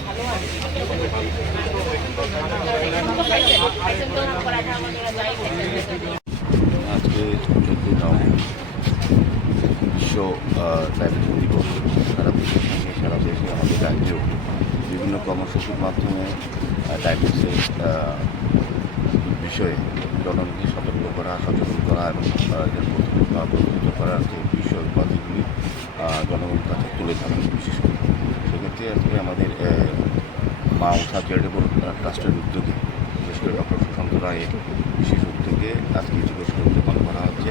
ভালো আছে আজকে চোদ্দই নভেম্বর বিশ্ব ডায়াবেটিস দিবস সারা বিশ্বের সঙ্গে সারা দেশে আমাদের রাজ্যেও বিভিন্ন কর্মসূচির মাধ্যমে ডায়াবেটিসের বিষয়ে জনগণকে সতর্ক করা, সচেতন করা এবং প্রতিরোধ করার যে বিষয় উপাধিগুলি জনগণের কাছে তুলে ধরা বিশেষ করে। সেক্ষেত্রে আজকে আমাদের মা উষা চ্যারিটেবল ট্রাস্টের উদ্যোগে বিশেষ শিশুর উদ্যোগে আজকে করতে উদযাপন করা হচ্ছে